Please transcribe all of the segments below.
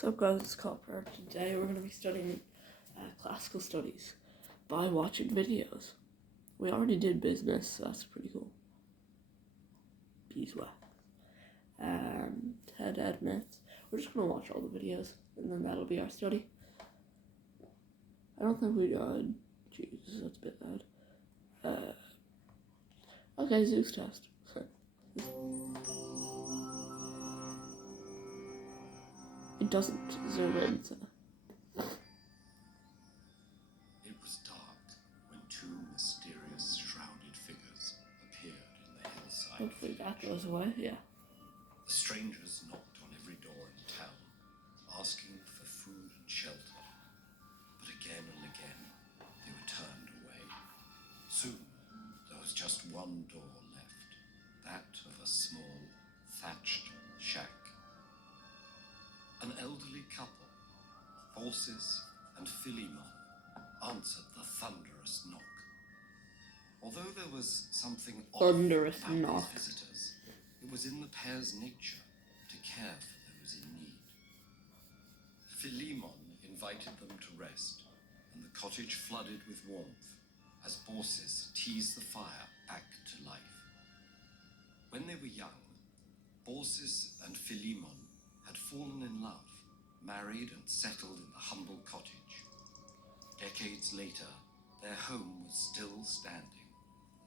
So guys, it's Copper. Today we're going to be studying classical studies by watching videos. We already did business, so that's pretty cool. Beeswax. And head myths. We're just going to watch all the videos, and then that'll be our study. I don't think we died. Jesus, that's a bit bad. Okay, Zeus test. It doesn't zoom in, so. It was dark when two mysterious shrouded figures appeared in the hillside. Hopefully that goes away, yeah. The strangers knocked on every door in town, asking for food and shelter. But again and again, they were turned away. Soon, there was just one door left, that of a small, thatched shack. An elderly couple, Baucis and Philemon, answered the thunderous knock. Although there was something odd about these visitors, it was in the pair's nature to care for those in need. Philemon invited them to rest, and the cottage flooded with warmth as Baucis teased the fire back to life. When they were young, Baucis and Philemon had fallen in love, married and settled in the humble cottage. Decades later, their home was still standing,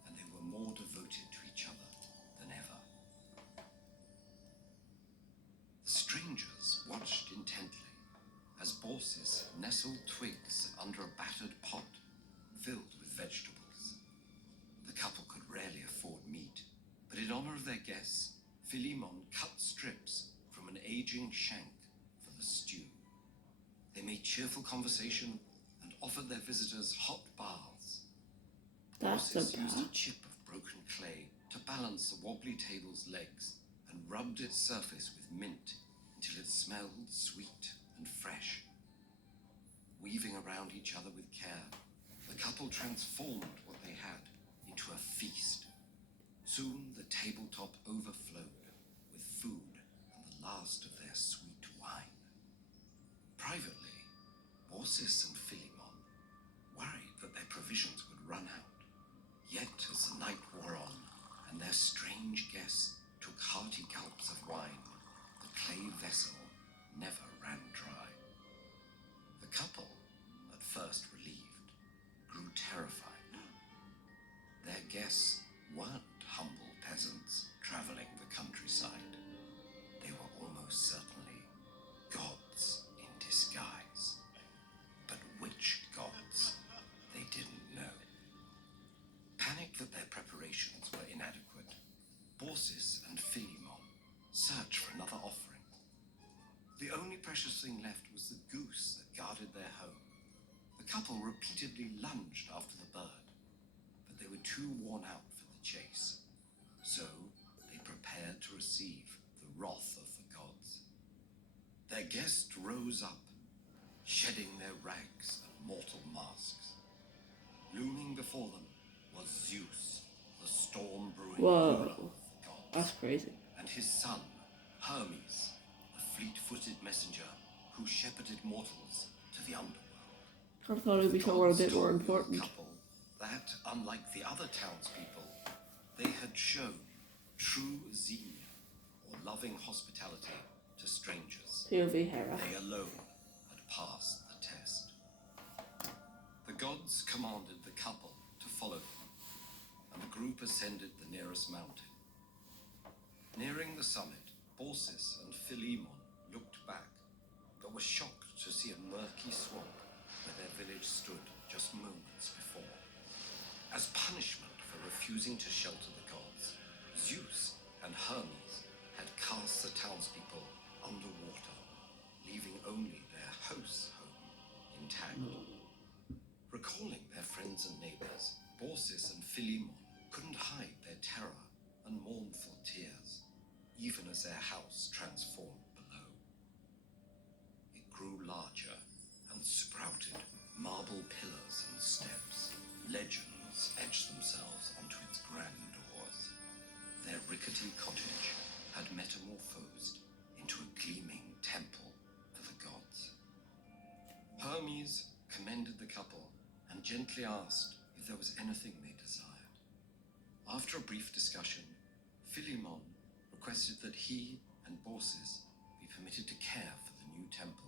and they were more devoted to each other than ever. The strangers watched intently as Baucis nestled twigs under a battered pot filled with vegetables. The couple could rarely afford meat, but in honor of their guests, Philemon cut strips from an aging shank for the stew. They made cheerful conversation and offered their visitors hot baths. Baucis used a chip of broken clay to balance the wobbly table's legs and rubbed its surface with mint until it smelled sweet and fresh. Weaving around each other with care, the couple transformed what they had into a feast. Soon the tabletop overflowed with food and the last of their sweet wine. Privately, Baucis and Philemon worried that their provisions would run out. Yet as the night wore on and their strange guests took hearty gulps of wine, the clay vessel never ran dry. The couple, at first relieved, grew terrified. Their guests weren't humble peasants traveling the countryside. They were almost certainly gods in disguise. But which gods, they didn't know. Panicked that their preparations were inadequate, Baucis and Philemon searched for another offering. The only precious thing left was the goose that guarded their home. The couple repeatedly lunged after the bird, but they were too worn out for the chase. So they prepared to receive the wrath of the gods. Their guest rose up, shedding their rags and mortal masks. Looming before them was Zeus, the storm-brewing ruler of the gods. That's crazy. And his son, Hermes, the fleet-footed messenger who shepherded mortals to the underworld. I thought it would be someone a bit more important. Couple that, unlike the other townspeople, they had shown true xenia, or loving hospitality to strangers. POV Hera. They alone had passed the test. The gods commanded the couple to follow them, and the group ascended the nearest mountain. Nearing the summit, Baucis and Philemon looked back, but were shocked to see a murky swamp where their village stood just moments before. As punishment for refusing to shelter the gods, Zeus and Hermes had cast the townspeople underwater, leaving only their host's home intact. Recalling their friends and neighbors, Baucis and Philemon couldn't hide their terror and mournful tears, even as their house transformed below. It grew larger and sprouted marble pillars and steps. Legends etched themselves onto its grand doors. Their rickety cottage had metamorphosed into a gleaming temple for the gods. Hermes commended the couple and gently asked if there was anything they desired. After a brief discussion, Philemon requested that he and Baucis be permitted to care for the new temple,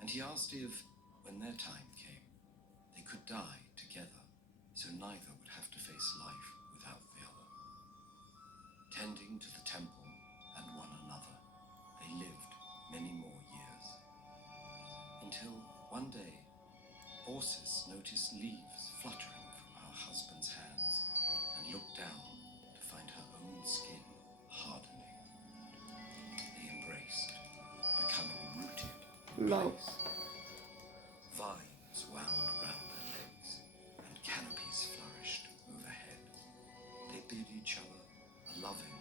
and he asked if, when their time came, they could die together, so neither would have to face life without the other. Tending to the temple and one another, they lived many more years, until one day Baucis noticed leaves fluttering from her husband's hands and looked down to find her own skin hardening. They embraced, becoming rooted. Nice. Vines wound around their legs, and canopies flourished overhead. They bid each other a loving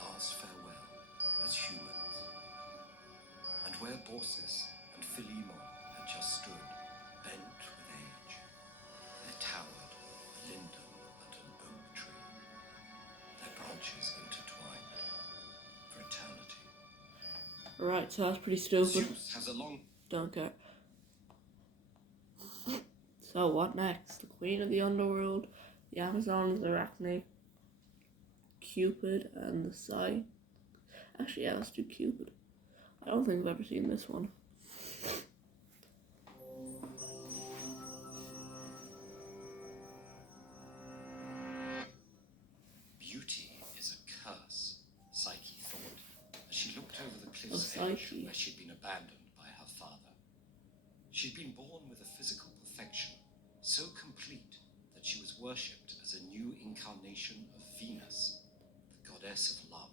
last farewell as humans. And where Baucis and Philemon had just stood, bent with age, there towered a linden and an oak tree, their branches intertwined for eternity. Right, so that's pretty stupid. Zeus has a long... Don't care. So what next? The queen of the underworld, the Amazons, Arachne, Cupid, and the Psy. Actually, yeah, let's do Cupid. I don't think I've ever seen this one. Beauty is a curse, Psyche thought, as she looked over the cliff's Oh, edge Psyche. where she'd been abandoned by her father. She'd been born with a physical perfection so complete that she was worshipped as a new incarnation of Venus, the goddess of love.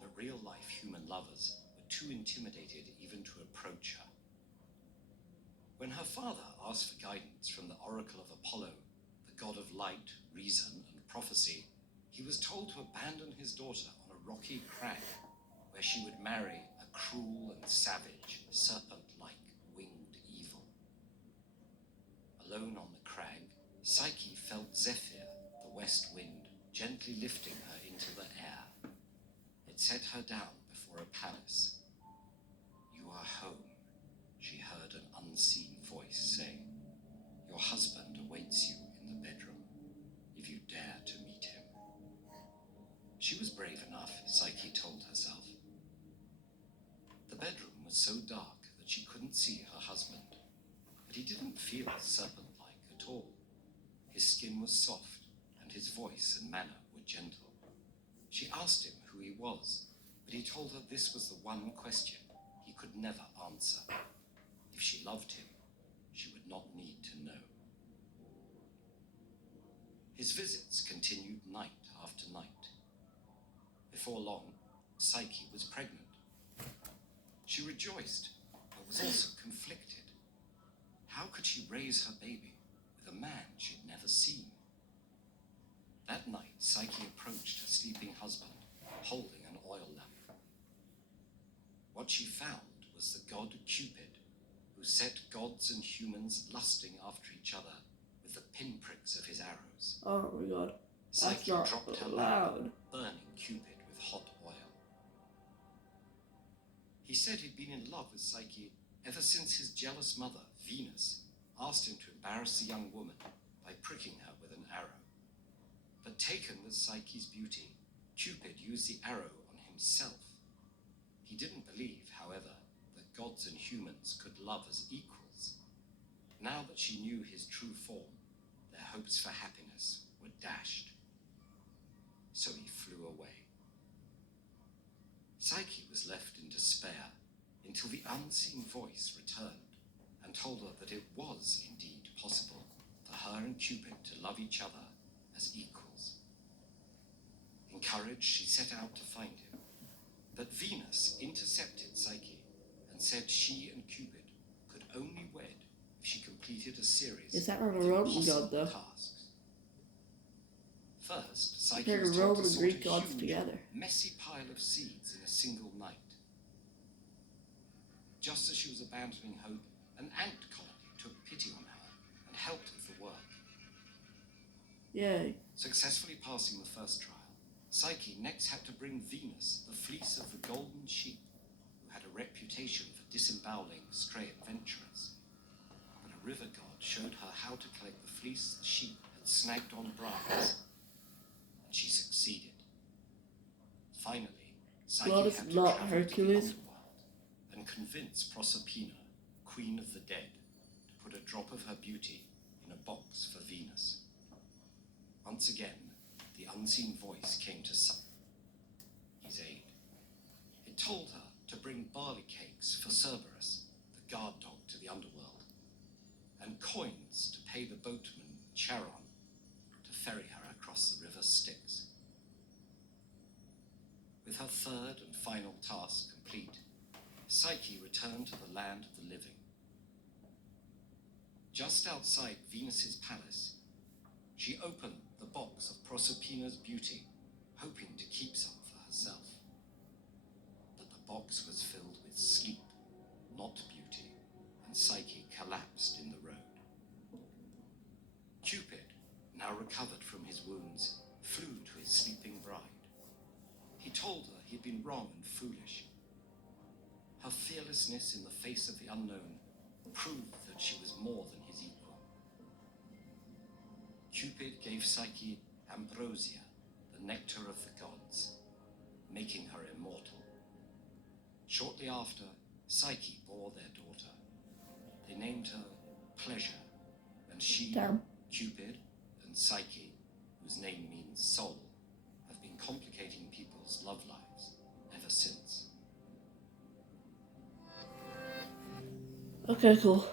But real-life human lovers were too intimidated even to approach her. When her father asked for guidance from the oracle of Apollo, the god of light, reason, and prophecy, he was told to abandon his daughter on a rocky crag where she would marry a cruel and savage, serpent-like winged evil. Alone on the crag, Psyche felt Zephyr, the west wind, gently lifting her into the air. It set her down before a palace. "You are home," she heard an unseen voice say. "Your husband awaits you in the bedroom, if you dare to meet him." She was brave enough, Psyche told herself. The bedroom was so dark that she couldn't see her husband, but he didn't feel serpent-like at all. His skin was soft, and his voice and manner were gentle. She asked him who he was, but he told her this was the one question he could never answer. If she loved him, she would not need to know. His visits continued night after night. Before long, Psyche was pregnant. She rejoiced, but was also conflicted. How could she raise her baby with a man she'd never seen? That night, Psyche approached her sleeping husband, holding an oil lamp. What she found was the god Cupid, who set gods and humans lusting after each other with the pinpricks of his arrows. Oh my god. Psyche That's dropped not her loud. lamp, burning Cupid with hot oil. He said he'd been in love with Psyche ever since his jealous mother, Venus, asked him to embarrass the young woman by pricking her with an arrow. But taken with Psyche's beauty, Cupid used the arrow on himself. He didn't believe, however, that gods and humans could love as equals. Now that she knew his true form, their hopes for happiness were dashed. So he flew away. Psyche was left in despair until the unseen voice returned and told her that it was indeed possible for her and Cupid to love each other as equals. Encouraged, she set out to find him. But Venus intercepted Psyche and said she and Cupid could only wed if she completed a series Is that not a of Roman impossible god, though? tasks. First, Psyche Compared was to told Roman to and sort Greek a gods huge, together. messy pile of seeds in a single night. Just as she was abandoning hope, an ant colony took pity on her and helped with the work. Yay. Successfully passing the first trial, Psyche next had to bring Venus the fleece of the golden sheep, who had a reputation for disemboweling stray adventurers. river god showed her how to collect the fleece the sheep had snagged on briars, and she succeeded. Finally, Psyche Glad had it's to not travel to the Hercules. underworld and convince Proserpina, queen of the dead, to put a drop of her beauty in a box for Venus. Once again, the unseen voice came to Psyche's aid. It told her to bring barley cakes for Cerberus, the guard dog to the underworld, and coins to pay the boatman Charon to ferry her across the river Styx. With her third and final task complete, Psyche returned to the land of the living. Just outside Venus's palace, she opened the box of Proserpina's beauty, hoping to keep some for herself. But the box was filled with sleep, not beauty, and Psyche collapsed in the road. Cupid, now recovered from his wounds, flew to his sleeping bride. He told her he'd been wrong and foolish. Her fearlessness in the face of the unknown proved that she was more than his equal. Cupid gave Psyche ambrosia, the nectar of the gods, making her immortal. Shortly after, Psyche bore their daughter. They named her Pleasure, and she, Damn. Cupid, and Psyche, whose name means soul, have been complicating people's love lives ever since. Okay, cool.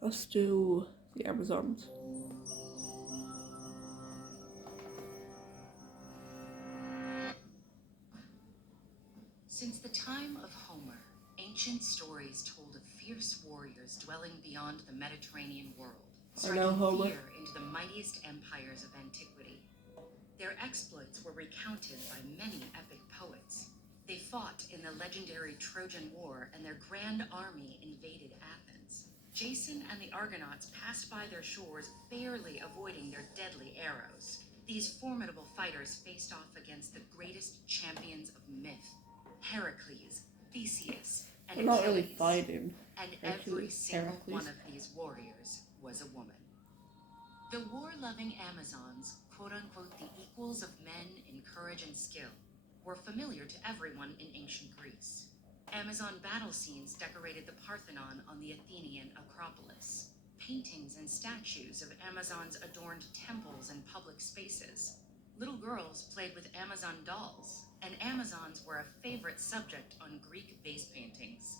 Let's do the Amazons. Since the time of Homer, ancient stories told of fierce warriors dwelling beyond the Mediterranean world, striking fear into the mightiest empires of antiquity. Their exploits were recounted by many epic poets. They fought in the legendary Trojan War, and their grand army invaded Athens. Jason and the Argonauts passed by their shores, barely avoiding their deadly arrows. These formidable fighters faced off against the greatest champions of myth: Heracles, Theseus, and They're not Achilles. really fighting. And Hercules, every single Heracles. one of these warriors was a woman. The war-loving Amazons, quote-unquote the equals of men in courage and skill, were familiar to everyone in ancient Greece. Amazon battle scenes decorated the Parthenon on the Athenian Acropolis. Paintings and statues of Amazons adorned temples and public spaces. Little girls played with Amazon dolls, and Amazons were a favorite subject on Greek vase paintings.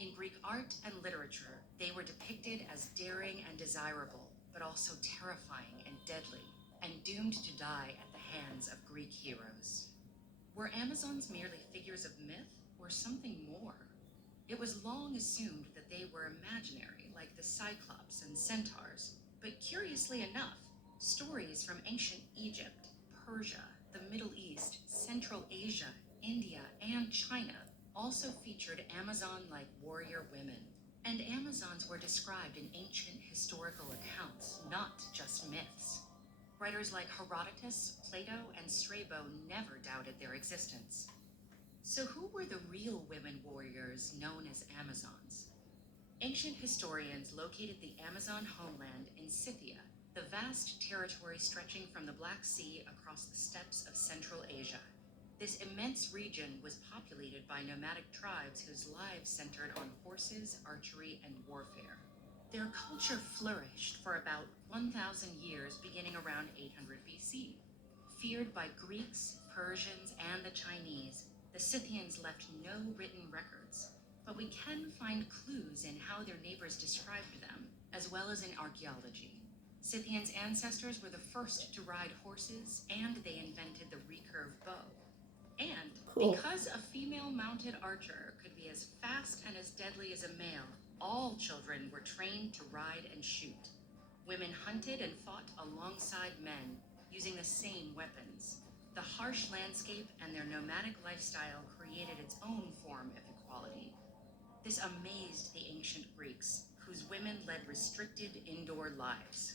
In Greek art and literature, they were depicted as daring and desirable, but also terrifying and deadly, and doomed to die at the hands of Greek heroes. Were Amazons merely figures of myth, or something more? It was long assumed that they were imaginary, like the Cyclops and centaurs, but curiously enough, stories from ancient Egypt, Persia, the Middle East, Central Asia, India, and China also featured Amazon-like warrior women. And Amazons were described in ancient historical accounts, not just myths. Writers like Herodotus, Plato, and Strabo never doubted their existence. So who were the real women warriors known as Amazons? Ancient historians located the Amazon homeland in Scythia, the vast territory stretching from the Black Sea across the steppes of Central Asia. This immense region was populated by nomadic tribes whose lives centered on horses, archery, and warfare. Their culture flourished for about 1,000 years, beginning around 800 BC. Feared by Greeks, Persians, and the Chinese, the Scythians left no written records, but we can find clues in how their neighbors described them, as well as in archaeology. Scythians' ancestors were the first to ride horses, and they invented the recurve bow. And because a female mounted archer could be as fast and as deadly as a male, all children were trained to ride and shoot. Women hunted and fought alongside men, using the same weapons. The harsh landscape and their nomadic lifestyle created its own form of equality. This amazed the ancient Greeks, whose women led restricted indoor lives.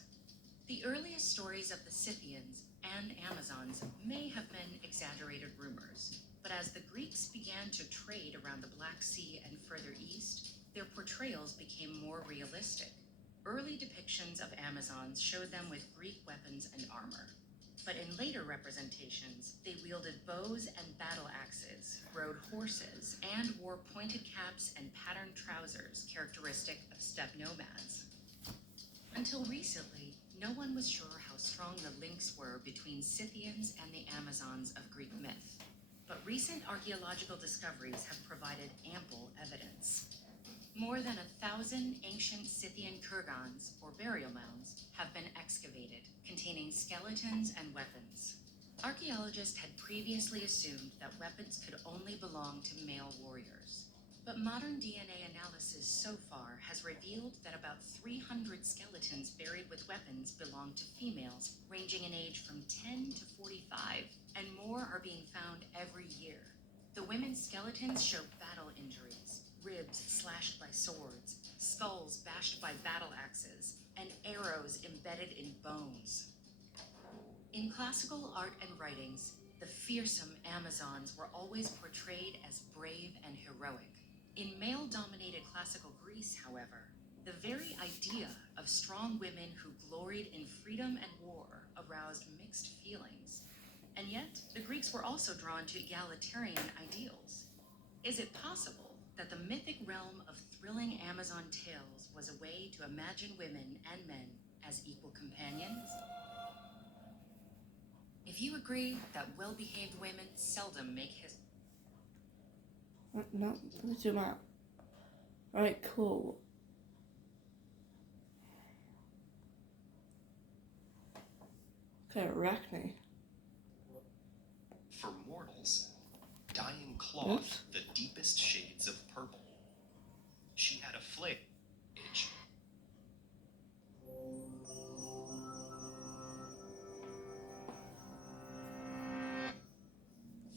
The earliest stories of the Scythians and Amazons may have been exaggerated rumors, but as the Greeks began to trade around the Black Sea and further east, their portrayals became more realistic. Early depictions of Amazons showed them with Greek weapons and armor. But in later representations, they wielded bows and battle axes, rode horses, and wore pointed caps and patterned trousers characteristic of steppe nomads. Until recently, no one was sure how strong the links were between Scythians and the Amazons of Greek myth. But recent archaeological discoveries have provided ample evidence. More than 1,000 ancient Scythian kurgans, or burial mounds, have been excavated, containing skeletons and weapons. Archaeologists had previously assumed that weapons could only belong to male warriors. But modern DNA analysis so far has revealed that about 300 skeletons buried with weapons belong to females, ranging in age from 10 to 45, and more are being found every year. The women's skeletons show battle injuries, ribs slashed by swords, skulls bashed by battle axes, and arrows embedded in bones. In classical art and writings, the fearsome Amazons were always portrayed as brave and heroic. In male-dominated classical Greece, however, the very idea of strong women who gloried in freedom and war aroused mixed feelings. And yet, the Greeks were also drawn to egalitarian ideals. Is it possible that the mythic realm of thrilling Amazon tales was a way to imagine women and men as equal companions? If you agree that well-behaved women seldom make history. No, let me zoom out. Alright, cool. Okay, Arachne. For mortals, dyeing cloth the deepest shades of purple. She had a flame.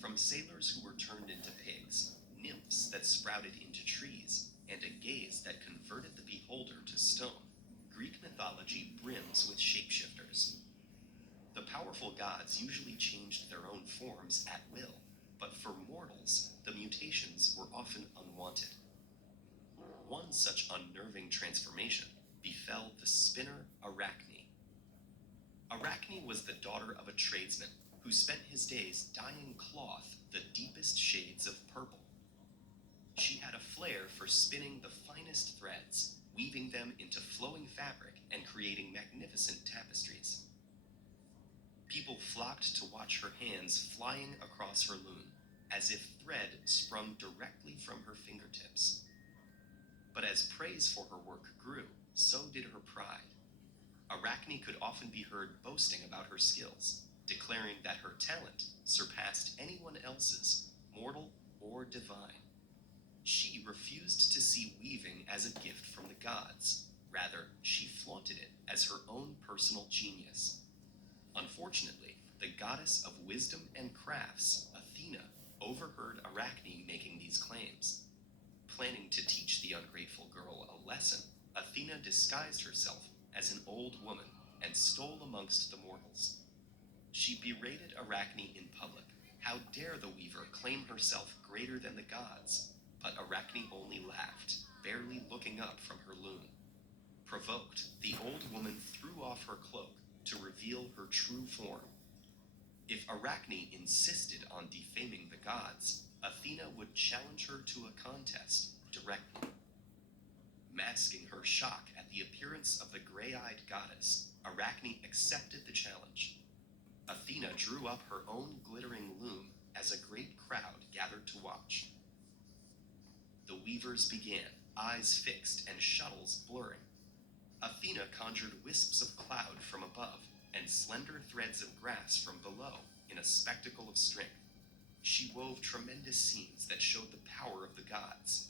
From sailors who were turned into pigs, nymphs that sprouted into trees, and a gaze that converted the beholder to stone, Greek mythology brims with shapeshifters. The powerful gods usually changed their own forms at will, but for mortals, the mutations were often unwanted. One such unnerving transformation befell the spinner Arachne. Arachne was the daughter of a tradesman who spent his days dyeing cloth the deepest shades of purple. She had a flair for spinning the finest threads, weaving them into flowing fabric and creating magnificent tapestries. People flocked to watch her hands flying across her loom, as if thread sprung directly from her fingertips. But as praise for her work grew, so did her pride. Arachne could often be heard boasting about her skills, declaring that her talent surpassed anyone else's, mortal or divine. She refused to see weaving as a gift from the gods. Rather, she flaunted it as her own personal genius. Unfortunately, the goddess of wisdom and crafts, Athena, overheard Arachne making these claims. Planning to teach the ungrateful girl a lesson, Athena disguised herself as an old woman and stole amongst the mortals. She berated Arachne in public. How dare the weaver claim herself greater than the gods? But Arachne only laughed, barely looking up from her loom. Provoked, the old woman threw off her cloak to reveal her true form. If Arachne insisted on defaming the gods, Athena would challenge her to a contest directly. Masking her shock at the appearance of the gray-eyed goddess, Arachne accepted the challenge. Athena drew up her own glittering loom as a great crowd gathered to watch. The weavers began, eyes fixed and shuttles blurring. Athena conjured wisps of cloud from above and slender threads of grass from below in a spectacle of strength. She wove tremendous scenes that showed the power of the gods.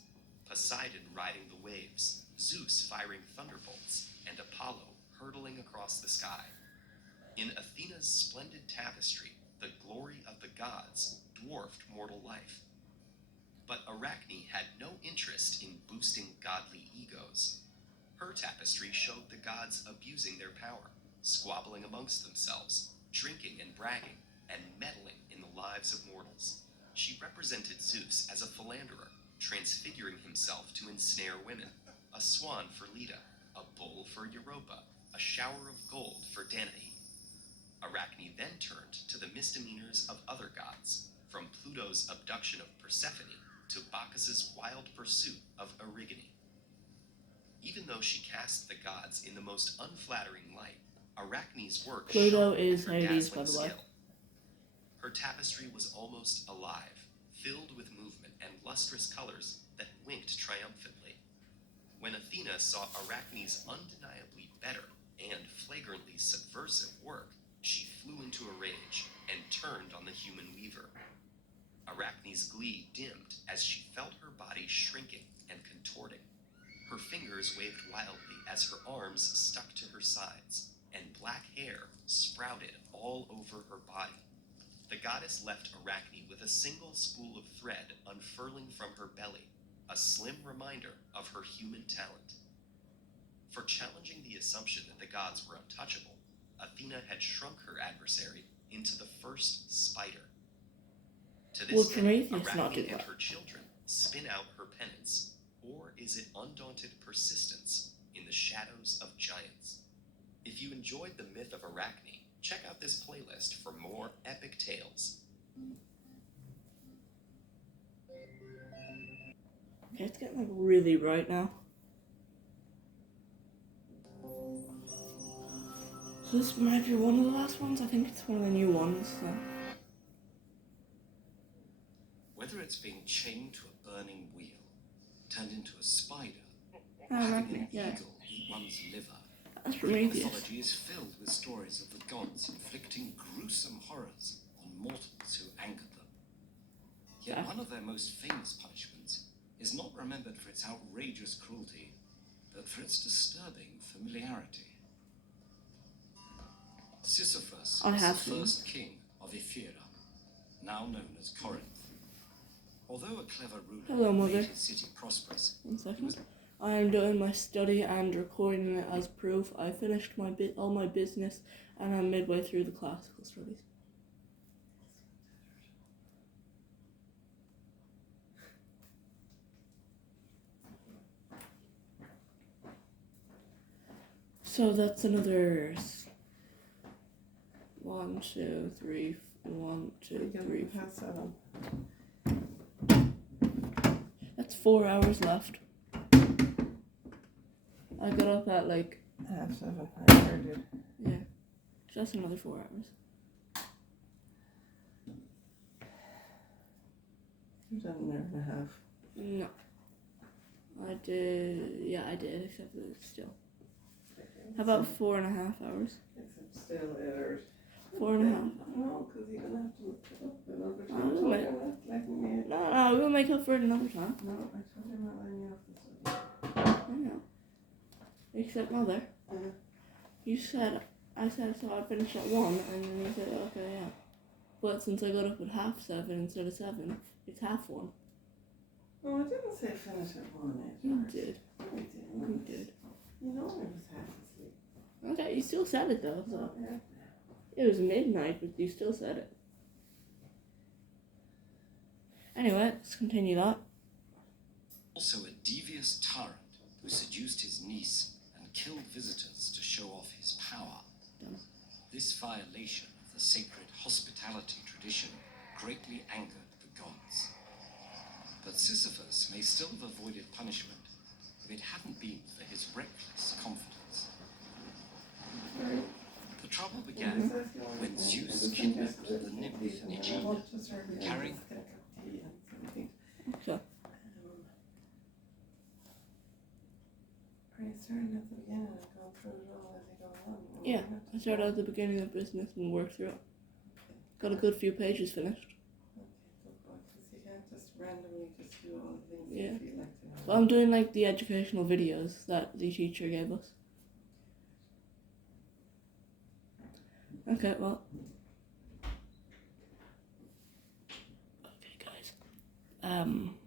Poseidon riding the waves, Zeus firing thunderbolts, and Apollo hurtling across the sky. In Athena's splendid tapestry, the glory of the gods dwarfed mortal life. But Arachne had no interest in boosting godly egos. Her tapestry showed the gods abusing their power, squabbling amongst themselves, drinking and bragging, and meddling in the lives of mortals. She represented Zeus as a philanderer, transfiguring himself to ensnare women, a swan for Leda, a bull for Europa, a shower of gold for Danae. Arachne then turned to the misdemeanors of other gods, from Pluto's abduction of Persephone to Bacchus's wild pursuit of Erigone. Even though she cast the gods in the most unflattering light, Arachne's work Pluto shone is with her Hades, by dazzling the way. skill. Her tapestry was almost alive, filled with movement and lustrous colors that winked triumphantly. When Athena saw Arachne's undeniably better and flagrantly subversive work, she flew into a rage and turned on the human weaver. Arachne's glee dimmed as she felt her body shrinking and contorting. Her fingers waved wildly as her arms stuck to her sides, and black hair sprouted all over her body. The goddess left Arachne with a single spool of thread unfurling from her belly, a slim reminder of her human talent. For challenging the assumption that the gods were untouchable, Athena had shrunk her adversary into the first spider. To Well, this day, Prometheus not Arachne do and that. her children spin out her penance, or is it undaunted persistence in the shadows of giants? If you enjoyed the myth of Arachne, check out this playlist for more epic tales. Okay, it's getting like really bright now. So this might be one of the last ones. I think it's one of the new ones. So. Whether it's being chained to a burning wheel, turned into a spider, or Oh, having an Arachne, yeah. eagle eat one's liver, That's Greek Prometheus. mythology is filled with stories of the gods inflicting gruesome horrors on mortals who angered them. Yet Yeah. one of their most famous punishments is not remembered for its outrageous cruelty, but for its disturbing familiarity. Sisyphus I was have the seen first king of Ephyra, now known as Corinth. Although a clever ruler Hello, Mother. made his city prosperous, One he second. was I am doing my study and recording it as proof. I finished all my business, and I'm midway through the classical studies. So that's another 1, 2, 3, 1, 2, 3. Past 7. That's 4 hours left. I got up at like, Half 7. I heard it. yeah, just another 4 hours. You've done an hour and a half. No. I did, except that it's still. How about 4.5 hours? It's still aired. 4.5. No, because you're going to have to look it up another Oh, time. So wait. you're not letting me. No, we'll make up for it another time. No, I told you I'm not letting you off the subject. I know. Except Mother. Uh-huh. I said so I'd finish at 1, and then you said, okay, yeah. But since I got up at 6:30 instead of 7, it's 1:30. No, I didn't say finish at 1. You did. No, I didn't. You did. You know I was half asleep. Okay, you still said it though, so. Yeah. It was midnight, but you still said it. Anyway, let's continue that. also a devious tyrant who seduced his niece and killed visitors to show off his power. Done. This violation of the sacred hospitality tradition greatly angered the gods. But Sisyphus may still have avoided punishment if it hadn't been for his reckless confidence. The trouble began when Zeus kidnapped the nymph Aegina, carrying So, Are you starting at the beginning and go through it all as you go along? Or yeah, you have to I started go- at the beginning of business and worked through it. Got a good few pages finished. Okay, good boy, 'cause you can't just randomly just do all the things Yeah. you feel like to know. So I'm doing like the educational videos that the teacher gave us. Okay, well. Okay, guys.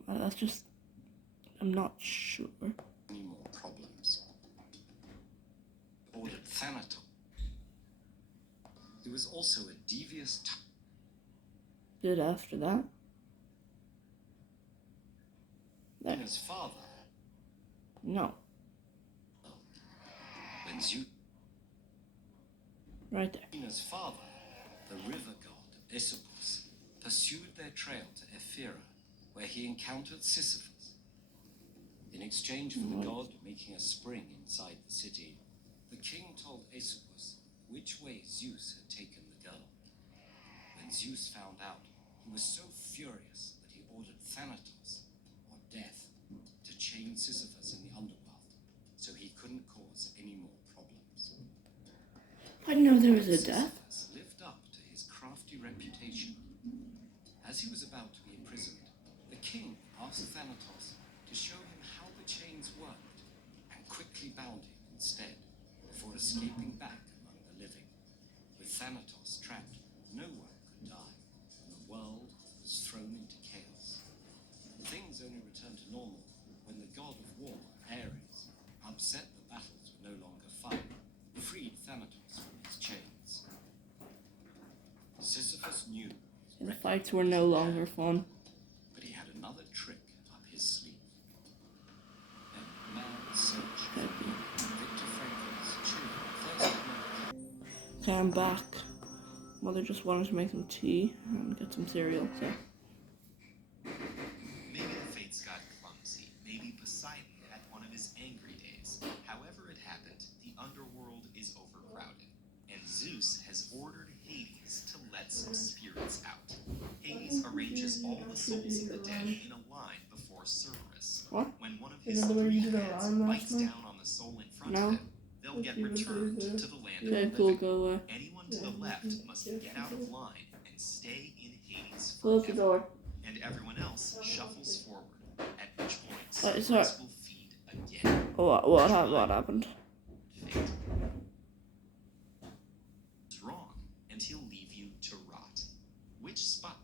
That's just. I'm not sure. many more problems. Thanatos. He was also a devious Bit after that. There. His father. No. When Zeus, Right there. His father, the river god Aesopus, pursued their trail to Ephyra, where he encountered Sisyphus. In exchange for the god making a spring inside the city, the king told Aesopus which way Zeus had taken the girl. When Zeus found out, he was so furious that he ordered Thanatos, or Death, to chain Sisyphus in the underworld, so he couldn't cause any more problems. I didn't know there was a death. Sisyphus lived up to his crafty reputation. As he was about to be imprisoned, the king asked Thanatos to show him how the chains worked, and quickly bound him instead, before escaping back among the living. With Thanatos trapped, no one could die, and the world was thrown into chaos. Things only returned to normal when the god of war, Ares, upset the battles were no longer fun, freed Thanatos from his chains. Sisyphus knew The fights were no longer fun. but he had another trick up his sleeve. A mad search for Could be. Viktor Frankl's children first admitted Okay, I'm back. Mother just wanted to make some tea and get some cereal, so. Maybe the fates got clumsy. Maybe Poseidon had one of his angry days. However it happened, the underworld is overcrowded, and Zeus has ordered Hades to let some spirits out. Hades arranges all the souls of the dead in a line before Cerberus. What? When one of You his know the way three you did a heads rhyme last bites night? down on the soul in front No. of it, they'll get returned to the land of Okay, the cool, living. go away. Anyone to the left must get out of line and stay in Hades Close the forever. door. And everyone else shuffles forward, at which point What is Cerberus that? will feed again. What happened? Fate. It's wrong, and he'll leave you to rot. Which spot?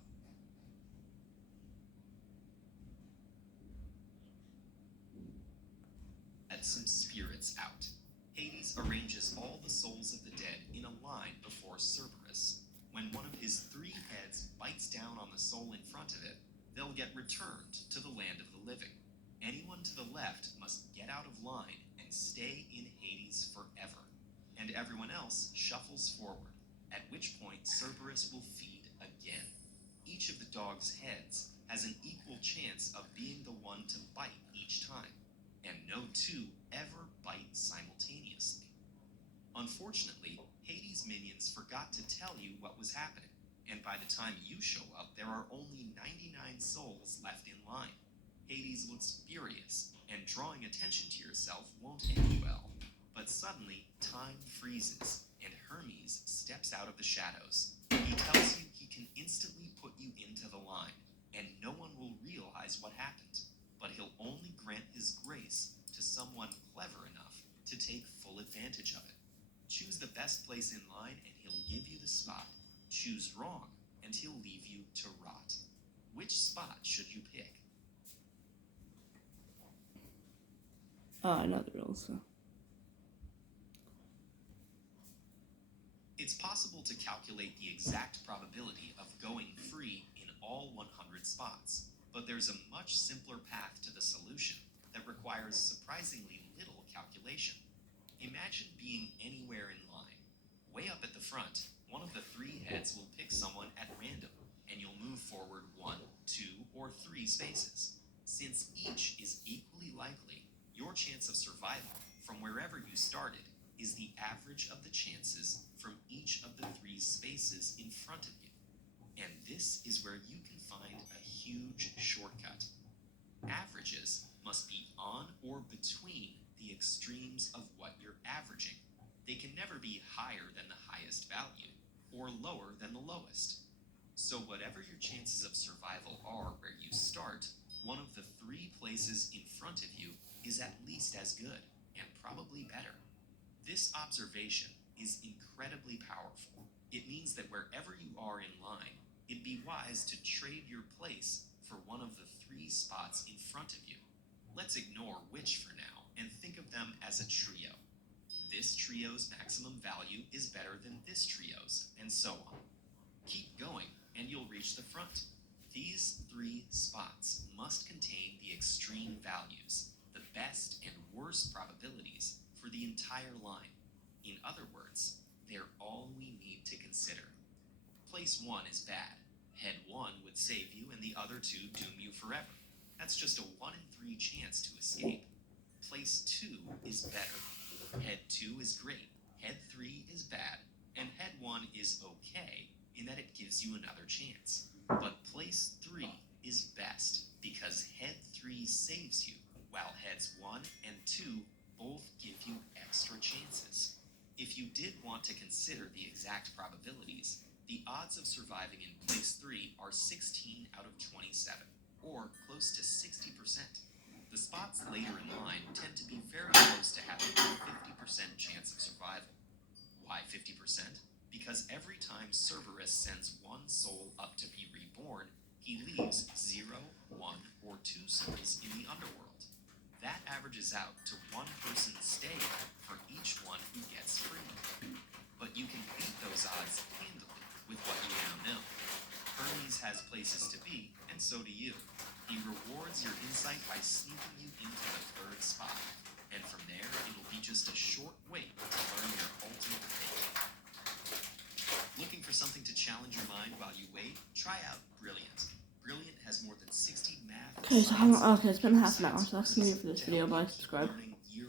Let some spirits out. Hades arranges all the souls of the dead in a line before Cerberus. When one of his three heads bites down on the soul in front of it, they'll get returned to the land of the living. Anyone to the left must get out of line and stay in Hades forever. And everyone else shuffles forward, at which point Cerberus will feed again. Each of the dog's heads has an equal chance of being the one to bite each time, and no two ever bite simultaneously. Unfortunately, Hades' minions forgot to tell you what was happening, and by the time you show up, there are only 99 souls left in line. Hades looks furious, and drawing attention to yourself won't end well. But suddenly, time freezes, and Hermes steps out of the shadows. He tells you he can instantly put you into the line, and no one will realize what happened. But he'll only grant his grace to someone clever enough to take full advantage of it. Choose the best place in line, and he'll give you the spot. Choose wrong, and he'll leave you to rot. Which spot should you pick? I know the rules, so. It's possible to calculate the exact probability of going free in all 100 spots, but there's a much simpler path to the solution that requires surprisingly little calculation. Imagine being anywhere in line. Way up at the front, one of the three heads will pick someone at random, and you'll move forward 1, 2, or 3 spaces. Since each is equally likely, your chance of survival from wherever you started is the average of the chances from each of the 3 spaces in front of you. And this is where you can find a huge shortcut. Averages must be on or between the extremes of what you're averaging. They can never be higher than the highest value or lower than the lowest. So whatever your chances of survival are where you start, one of the 3 places in front of you is at least as good, and probably better. This observation is incredibly powerful. It means that wherever you are in line, it'd be wise to trade your place for one of the 3 spots in front of you. Let's ignore which for now and think of them as a trio. This trio's maximum value is better than this trio's, and so on. Keep going, and you'll reach the front. These 3 spots must contain the extreme values, the best and worst probabilities for the entire line. In other words, they're all we need to consider. Place 1 is bad. Head 1 would save you and the other 2 doom you forever. That's just a 1 in 3 chance to escape. Place 2 is better. Head 2 is great. Head 3 is bad. And head 1 is okay in that it gives you another chance. But place 3 is best because head 3 saves you, while heads 1 and 2 both give you extra chances. If you did want to consider the exact probabilities, the odds of surviving in place 3 are 16 out of 27, or close to 60%. The spots later in line tend to be very close to having a 50% chance of survival. Why 50%? Because every time Cerberus sends 1 soul up to be reborn, he leaves 0, 1, or 2 souls in the underworld. That averages out to 1 person staying for each one who gets free. But you can beat those odds handily with what you now know. Hermes has places to be, and so do you. He rewards your insight by sneaking you into the 3rd spot, and from there it'll be just a short wait to learn your ultimate fate. Looking for something to challenge your mind while you wait? Try out Brilliant. Brilliant has more than 60 math. Okay, so it's been half an hour, so that's gonna be it for this video. Bye, subscribe.